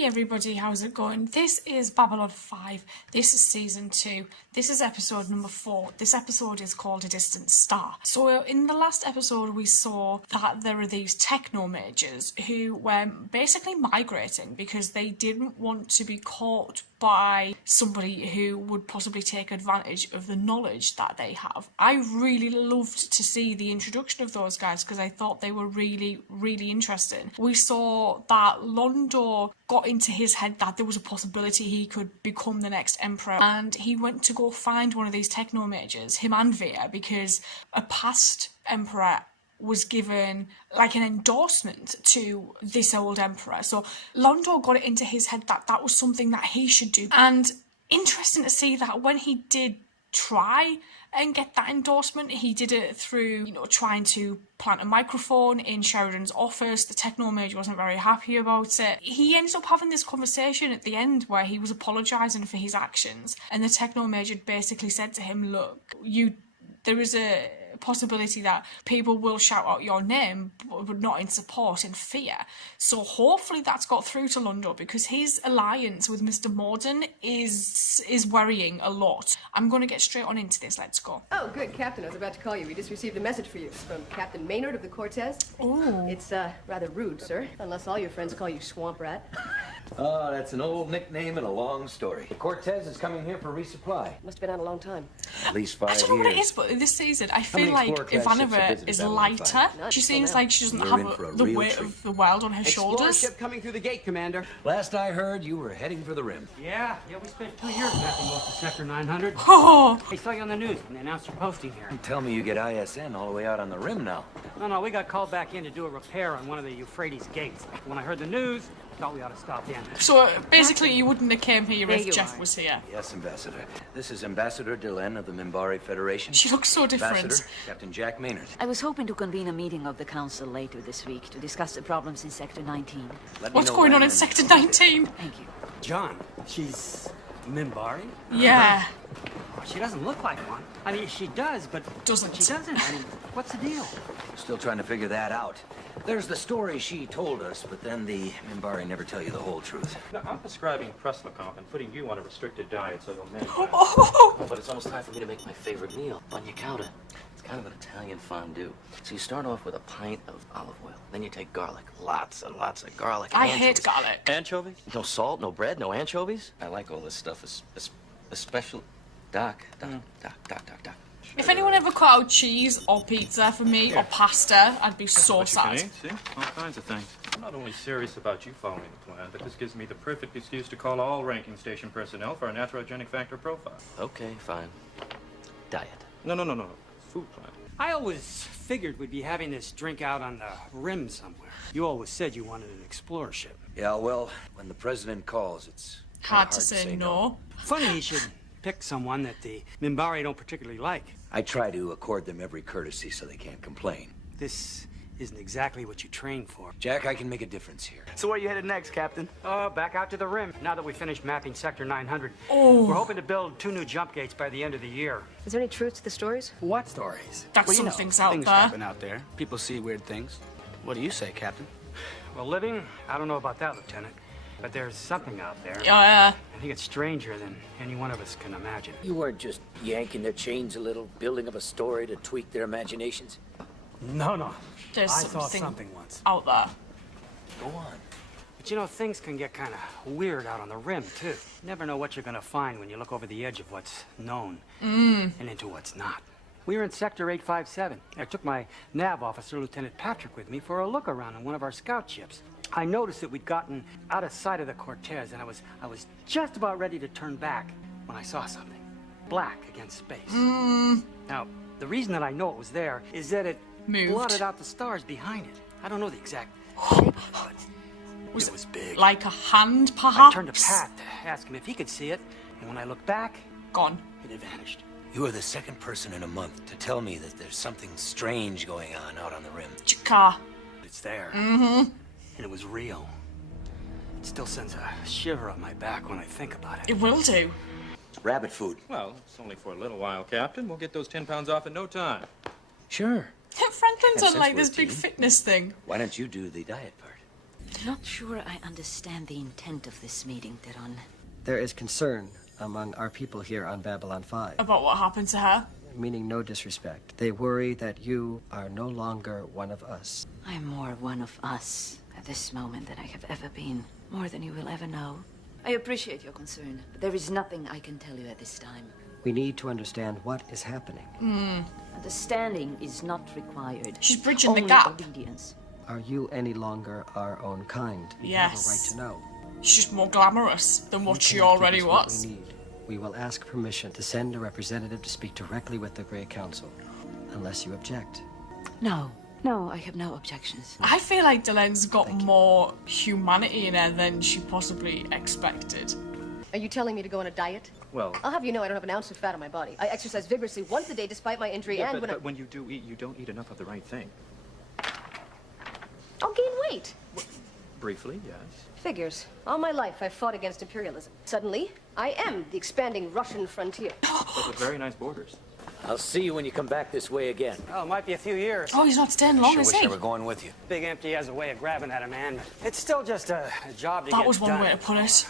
Hey everybody, how's it going? This is Babylon 5, this is Season 2, this is episode number 4. This episode is called A Distant Star. So in the last episode we saw that there are these techno mages who were basically migrating because they didn't want to be caught by somebody who would possibly take advantage of the knowledge that they have. I really loved to see the introduction of those guys because I thought they were really interesting. We saw that Londo got into his head that there was a possibility he could become the next emperor, and he went to go find one of these techno mages, him and Veer, because a past emperor was given like an endorsement to this old emperor. So Londo got it into his head that that was something that he should do. And interesting to see that when he did try and get that endorsement, he did it through, trying to plant a microphone in Sheridan's office. The techno mage wasn't very happy about it. He ended up having this conversation at the end where he was apologising for his actions, and the techno mage had basically said to him, look, there is a possibility that people will shout out your name, but not in support, in fear. So hopefully that's got through to Londo, because his alliance with Mr. Morden is worrying a lot. I'm going to get straight on into this. Let's go. Oh, good, Captain. I was about to call you. We just received a message for you from Captain Maynard of the Cortez. Oh. It's rather rude, sir, unless all your friends call you Swamp Rat. Oh, that's an old nickname and a long story. The Cortez is coming here for resupply. Must have been out a long time. At least 5 I years. don't know what it is, but this season I feel like Ivanova is lighter. She seems like she doesn't have the weight of the world on her shoulders. Ship coming through the gate, Commander. Last I heard, you were heading for the rim. Yeah, we spent 2 years mapping most of Sector 900. Oh, I saw you on the news when they announced your posting here. Tell me you get ISN all the way out on the rim now. No, we got called back in to do a repair on one of the Euphrates gates. When I heard the news, thought we ought to stop in. so basically you wouldn't have came here if Jeff was here. Yes, Ambassador. This is Ambassador Delenn of the Minbari Federation. She looks so different. Ambassador, Captain Jack Maynard. I was hoping to convene a meeting of the Council later this week to discuss the problems in Sector 19. What's going on in Sector 19? Thank you. John, she's Minbari? Yeah. Oh, she doesn't look like one. I mean, she does, but Doesn't. she doesn't. I mean, what's the deal? Still trying to figure that out. There's the story she told us, but then the Minbari never tell you the whole truth. No, I'm prescribing Presslicomp and putting you on a restricted diet so you'll manage. Oh, But it's almost time for me to make my favorite meal, bagna cauda. It's kind of an Italian fondue. So you start off with a pint of olive oil. Then you take garlic, lots and lots of garlic. I anchovies. hate garlic. Anchovies? No salt, no bread, no anchovies. I like all this stuff, especially Doc. If anyone ever cut out cheese or pizza for me or pasta, I'd be so What you can sad. eat, see? All kinds of things. I'm not only serious about you following the plan, but this gives me the perfect excuse to call all ranking station personnel for an atherogenic factor profile. Okay, fine. Diet. No. Food plan. I always figured we'd be having this drink out on the rim somewhere. You always said you wanted an explorer ship. Yeah, well, when the president calls, it's Hard to say no. Funny he should pick someone that the Minbari don't particularly like. I try to accord them every courtesy so they can't complain. This isn't exactly what you trained for. Jack, I can make a difference here. So where are you headed next, Captain? Back out to the rim. Now that we finished mapping Sector 900, Oh. we're hoping to build 2 new jump gates by the end of the year. Is there any truth to the stories? What stories? That's Well, you know, something's out things there. happen out there. People see weird things. What do you say, Captain? Well, living, I don't know about that, Lieutenant. But there's something out there. Yeah. I think it's stranger than any one of us can imagine. You weren't just yanking their chains a little, building up a story to tweak their imaginations? No. There's I saw something something once. out there. Go on. But things can get kind of weird out on the rim, too. You never know what you're going to find when you look over the edge of what's known and into what's not. We were in Sector 857. I took my nav officer, Lieutenant Patrick, with me for a look around on one of our scout ships. I noticed that we'd gotten out of sight of the Cortez, and I was just about ready to turn back when I saw something. Black against space. Now, the reason that I know it was there is that it Moved. blotted out the stars behind it. I don't know the exact shape of it, but it was big. Like a hand, I perhaps? turned to Pat to ask him if he could see it, and when I looked back, Gone. it had vanished. You are the second person in a month to tell me that there's something strange going on out on the rim. Chika. It's there. And it was real. It still sends a shiver up my back when I think about it. It will do. It's rabbit food. Well, it's only for a little while, Captain. We'll get those 10 pounds off in no time. Sure. Franklin's Yeah, on like since this we're a big team. fitness thing. Why don't you do the diet part? Not sure I understand the intent of this meeting, Teron. There is concern among our people here on Babylon 5. About what happened to her? Meaning no disrespect. They worry that you are no longer one of us. I'm more one of us at this moment than I have ever been. More than you will ever know. I appreciate your concern, but there is nothing I can tell you at this time. We need to understand what is happening. Understanding is not required. She's bridging the Only gap. obedience. Are you any longer our own kind? We Yes. have a right to know. She's just more glamorous than what You she cannot give already us what was. we need. We will ask permission to send a representative to speak directly with the Grey Council, unless you object. No. No, I have no objections. I feel like Delen's got more humanity in her than she possibly expected. Are you telling me to go on a diet? Well, I'll have you know I don't have an ounce of fat on my body. I exercise vigorously once a day despite my injury, yeah, and but when you do eat, you don't eat enough of the right thing. I'll gain weight. Briefly, yes. Figures. All my life I've fought against imperialism. Suddenly, I am the expanding Russian frontier. But with very nice borders. I'll see you when you come back this way again. Oh, it might be a few years. Oh, he's not staying long, Sure is wish he? I were going with you. Big Empty has a way of grabbing at a man, but it's still just a job to That get was one done. way to put it.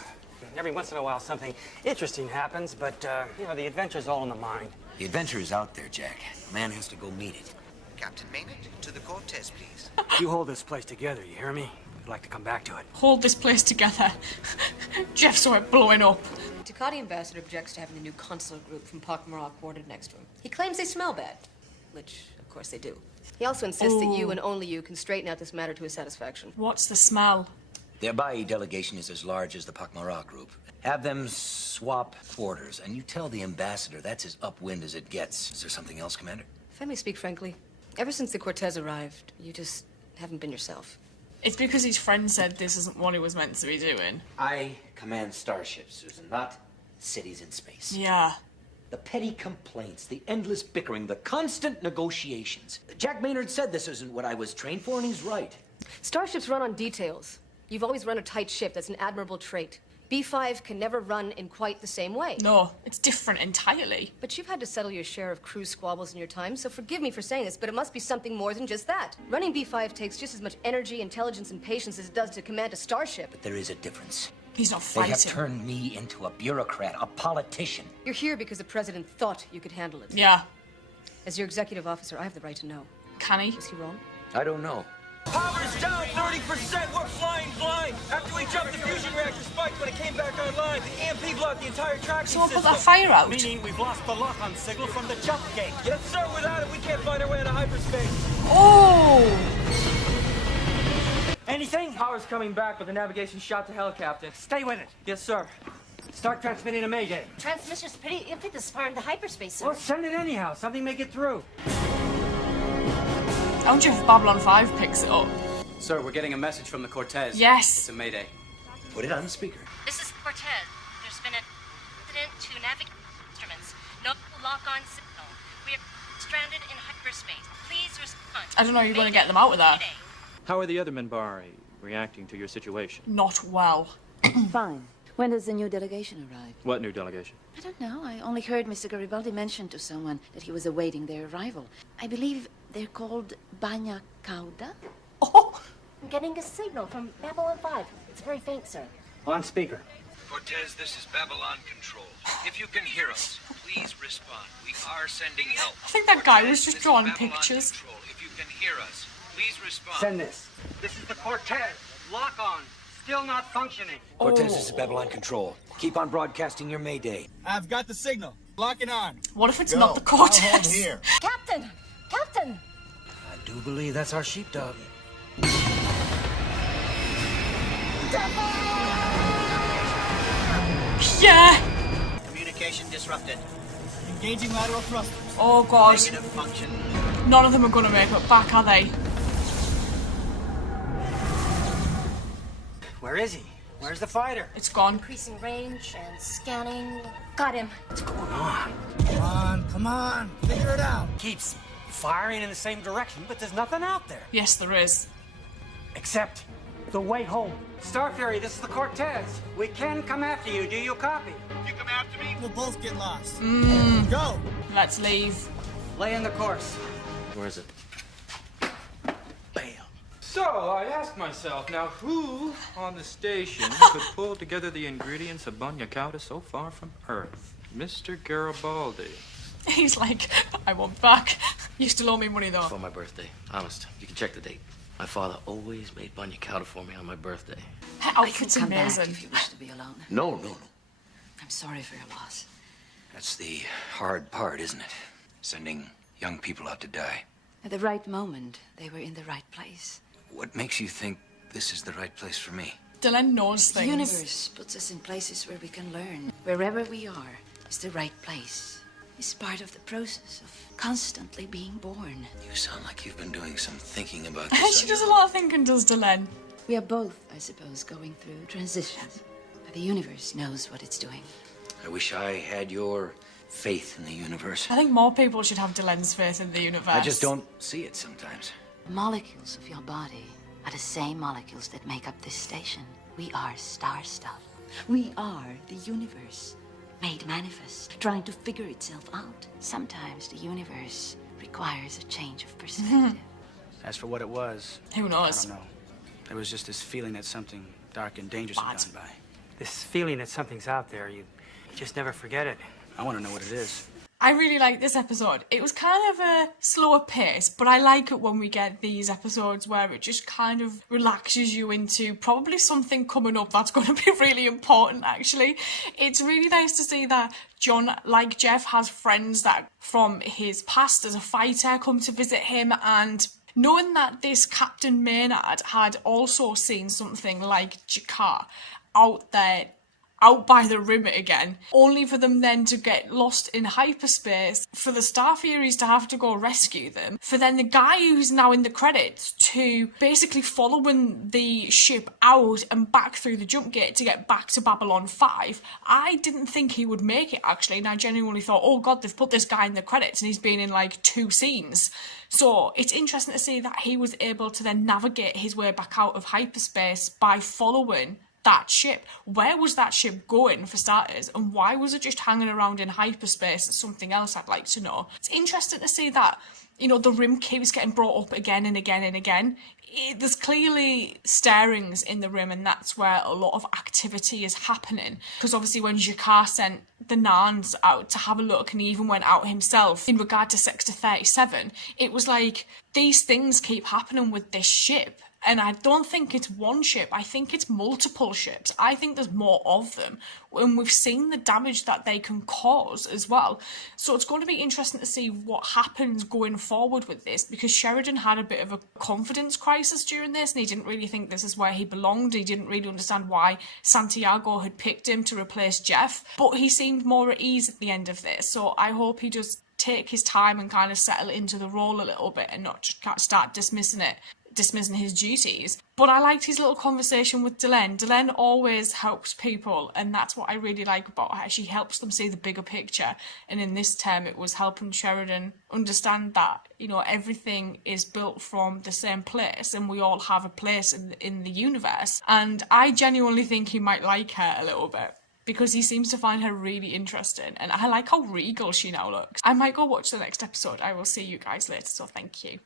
Every once in a while, something interesting happens, but, you know, the adventure's all in the mind. The adventure is out there, Jack. A man has to go meet it. Captain Maynard, to the Cortez, please. You hold this place together, you hear me? I'd like to come back to it. Hold this place together. Jeff saw it blowing up. The Takati ambassador objects to having the new consular group from Pakmara quartered next to him. He claims they smell bad, which, of course, they do. He also insists that you and only you can straighten out this matter to his satisfaction. What's the smell? The Abai delegation is as large as the Pakmara group. Have them swap quarters, and you tell the ambassador that's as upwind as it gets. Is there something else, Commander? If I may speak frankly, ever since the Cortez arrived, you just haven't been yourself. It's because his friend said this isn't what he was meant to be doing. I command starships, Susan, not cities in space. Yeah. The petty complaints, the endless bickering, the constant negotiations. Jack Maynard said this isn't what I was trained for, and he's right. Starships run on details. You've always run a tight ship. That's an admirable trait. B5 can never run in quite the same way. No, it's different entirely. But you've had to settle your share of crew squabbles in your time, so forgive me for saying this, but it must be something more than just that. Running B5 takes just as much energy, intelligence, and patience as it does to command a starship. But there is a difference. He's not They fighting. have turned me into a bureaucrat, a politician. You're here because the president thought you could handle it. Yeah. As your executive officer, I have the right to know. Can he? Was he wrong? I don't know. Power's down 30%. We're flying blind. After we jumped the fusion reactor spiked when it came back online, the EMP blocked the entire tracking So we'll system. put that fire out. Meaning we've lost the lock-on signal from the jump gate. Yes, sir. Without it, we can't find our way into hyperspace. Oh! Anything? Power's coming back, but the navigation shot to hell, Captain. Stay with it. Yes, sir. Start transmitting a mayday. Transmission's pretty iffy this far into hyperspace, sir. Well, send it anyhow. Something may get through. I wonder if Babylon 5 picks it up. Sir, we're getting a message from the Cortez. Yes. It's a mayday. Put it on speaker. This is Cortez. There's been an incident to navigate instruments. No lock-on signal. We are stranded in hyperspace. Please respond. I don't know, you're going to get them out of there. How are the other Minbari reacting to your situation? Not well. Fine. When does the new delegation arrive? What new delegation? I don't know. I only heard Mr. Garibaldi mention to someone that he was awaiting their arrival. I believe they're called Banya Cauda. Oh! I'm getting a signal from Babylon 5. It's very faint, sir. On speaker. Cortez, this is Babylon Control. If you can hear us, please respond. We are sending help. I think that guy was Cortez, just this drawing is Babylon pictures. Control. If you can hear us, please respond. Send this. This is the Cortez. Lock on. Still not functioning. Cortez, this is Babylon Control. Keep on broadcasting your mayday. I've got the signal. Lock it on. What if it's not the Cortez? Captain! Captain! I do believe that's our sheepdog. Yeah! Communication disrupted. Engaging lateral thrusters. Oh god. Negative function. None of them are going to make it back, are they? Where is he? Where's the fighter? It's gone. Increasing range and scanning. Got him. What's going on? Come on. Figure it out. Keeps firing in the same direction, but there's nothing out there. Yes, there is. Except the way home. Star Fury, this is the Cortez. We can come after you. Do you copy? You come after me? We'll both get lost. Go! Let's leave. Lay in the course. Where is it? Bam. So, I asked myself, now who on the station could pull together the ingredients of Bunya Chowder so far from Earth? Mr. Garibaldi. He's like, I want back. You still owe me money, though. For my birthday. Honest. You can check the date. My father always made Bunya Chowder for me on my birthday. Her I can outfit's come back amazing. if you wish to be alone. No, no, no. I'm sorry for your loss. That's the hard part, isn't it? Sending young people out to die. At the right moment, they were in the right place. What makes you think this is the right place for me? Dylan knows The things. universe puts us in places where we can learn. Wherever we are is the right place. It's part of the process of constantly being born. You sound like you've been doing some thinking about She this. does a lot of thinking, does Dylan? We are both, I suppose, going through transitions. But the universe knows what it's doing. I wish I had your faith in the universe. I think more people should have Dylan's faith in the universe. I just don't see it sometimes. The molecules of your body are the same molecules that make up this station. We are star stuff. We are the universe, made manifest, trying to figure itself out. Sometimes the universe requires a change of perspective. As for what it was, Who knows? I don't know. There was just this feeling that something dark and dangerous had gone by. This feeling that something's out there, you just never forget it. I want to know what it is. I really like this episode. It was kind of a slower pace, but I like it when we get these episodes where it just kind of relaxes you into probably something coming up that's going to be really important, actually. It's really nice to see that John, like Jeff, has friends that from his past as a fighter come to visit him, and knowing that this Captain Maynard had also seen something like Jakar out there, out by the rim again, only for them then to get lost in hyperspace, for the Star Furies to have to go rescue them, for then the guy who's now in the credits to basically following the ship out and back through the jump gate to get back to Babylon 5. I didn't think he would make it, actually, and I genuinely thought, oh god, they've put this guy in the credits and he's been in like 2 scenes. So it's interesting to see that he was able to then navigate his way back out of hyperspace by following that ship. Where was that ship going, for starters, and why was it just hanging around in hyperspace? It's something else I'd like to know. It's interesting to see that, you know, the rim keeps getting brought up again and again and again. There's clearly stirrings in the rim, and that's where a lot of activity is happening. Because obviously when Jakar sent the Nans out to have a look, and he even went out himself in regard to Sector 37, it was like, these things keep happening with this ship. And I don't think it's one ship, I think it's multiple ships. I think there's more of them. And we've seen the damage that they can cause as well. So it's going to be interesting to see what happens going forward with this, because Sheridan had a bit of a confidence crisis during this, and he didn't really think this is where he belonged. He didn't really understand why Santiago had picked him to replace Jeff. But he seemed more at ease at the end of this. So I hope he just take his time and kind of settle into the role a little bit and not just start dismissing his duties. But I liked his little conversation with Delenn. Delenn always helps people, and that's what I really like about her. She helps them see the bigger picture, and in this term it was helping Sheridan understand that, you know, everything is built from the same place and we all have a place in the universe. And I genuinely think he might like her a little bit, because he seems to find her really interesting, and I like how regal she now looks. I might go watch the next episode. I will see you guys later, so thank you.